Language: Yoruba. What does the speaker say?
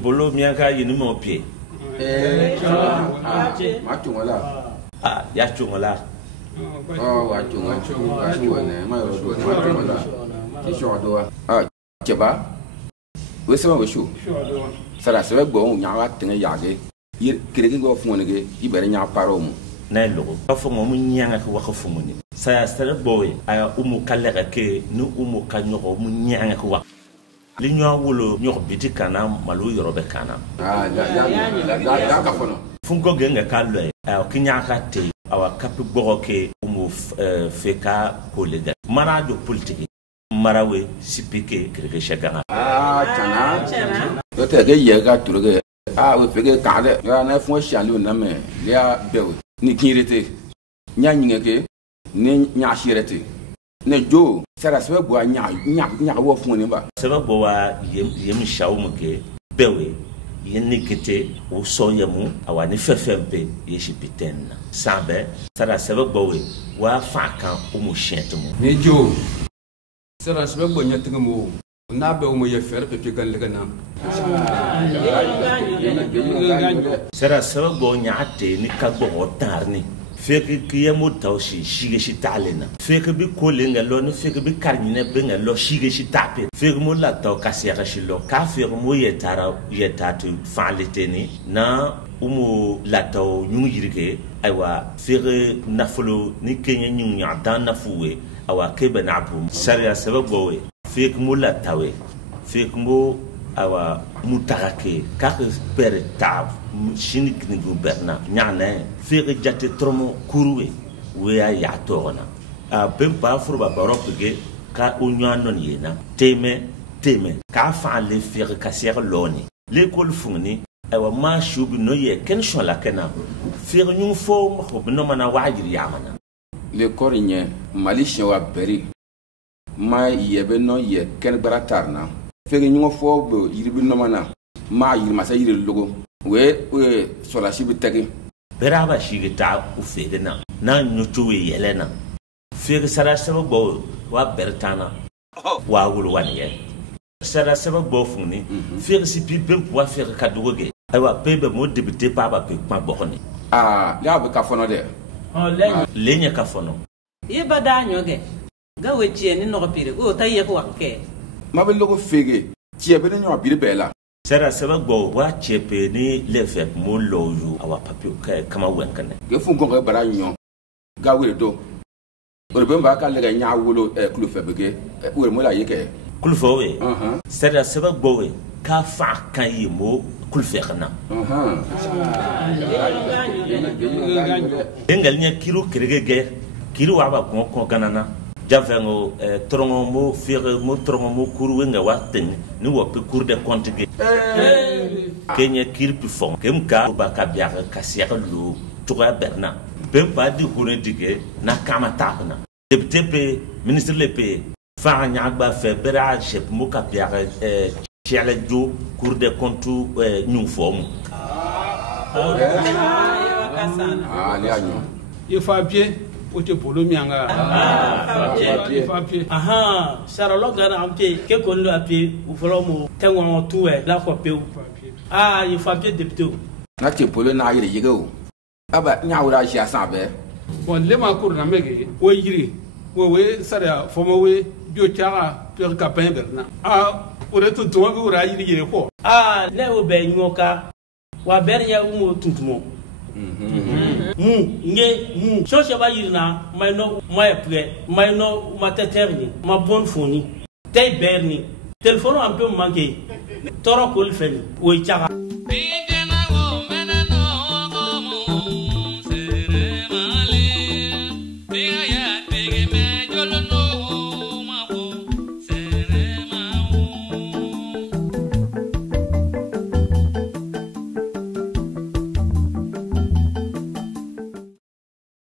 Bolo miaka yini mo pie ma chungola ya chungola wa chungola ma chungola ti shodo cheba we sama we shu sala sebe gbo nya wa tinga yage yir kiregi go fungonege ibere nya paro mu na logo ka fongo mu nyanga ko wa ko fongoni saya sere boy aya umu kallega ke nu umu kanyo mu nyanga ko wa L'union wolo nyor biti kana malu yorobe kana ya ka fono funko genga kallo kinya ka te awa kapi boroke umu feka kolega marado politique marawe sipike kirege shagana chana do te ge ye ga turuge we fege ka de na fon shalu na me ya bewe ni kirete nya nyingeke ni nya shirete ne jo sera sebe bo nya wo fun ni ba sebe bo wa yem shawu ke bewe yenni kete o so yemu awani fefempe yeshi piten sabe sera sebe bo we wa fa kan o mu shente mu ne jo sera sebe bo nya tingu na be o mo ye fer pepe kan lega na sera sebe bo nya ate ni ka bo tarni feke kiyamo tawshi shige shi talena feke bi kolenga lo no feke bi karnyine benga lo shige shi tape feke mo la taw kasera shi lo ka feke mo yetatu faleteni na umu la taw nyung yirige aywa feke nafolo ni kenya nyung nya dan nafuwe awa kebe na bu sariya sababu we feke mo la tawe feke mo awa mutarake ka pere tav shini kningu berna nyane fere jate tromo kuruwe we ya torona pempa furba baropege ka onyanon yena teme ka fa le fere kasier loni l'école fungni awa ma shubi no ye ken shola kana fere nyung fo mo no mana wajir yamana l'école nye malisha wa beri ma yebe no ye ken baratarna fere nyung fo bo yiribi no mana ma yirma sa yiri logo we sola shi bitagi beraba shi ta u fege na nyutu we yelena fege sara sababu wa bertana wa wulu waniye sara sababu funi fege si pipem wa fege kadugoge aywa pebe mo debite pa ba pe pa bokoni ya be ka fono de lenya ka fono yeba da nyoge ga we tieni no pire o ta ye ko wakke ma be logo fege tie be nyo bire bela sera sababu wa chepe ni lefe mo loju awa papio kama wenkane ge fun ko bara nyo ga we do o be mba ka le nya wulo kulu febege we mo la yeke kulu fowe sera sababu we ka fa kan yimo kulu fekna engal nya kilo kirege kilo wa ba ko ganana javengo trongo mo fere mo trongo mo kuru wenga waten ni wo pe cour de compte ge kenya kirpi fon kemka ba ka biaka kasiaka lu tuga berna bem pa di hune dige na kama tapna depte ministre le pe fa nya ba fe bera chef mo ka biaka chele jo cour de compte ñu fom ni anyo il faut bien ote polo mianga papier saralo gara ampe ke kondo api u folomo tengo tuwe la ko pe il faut bien député na te polo na yire yego aba nyawura shi asabe bon le ma kur na mege o yiri we sara fomo we bio chara per kapin berna o re tuntu wa ura yiri ko le o be nyoka wa berya umo tuntumo mu chose ba yirna mayno maya pre mayno mateterni ma bonne foni tay berni telephone un peu manqué toro ko le feni o chara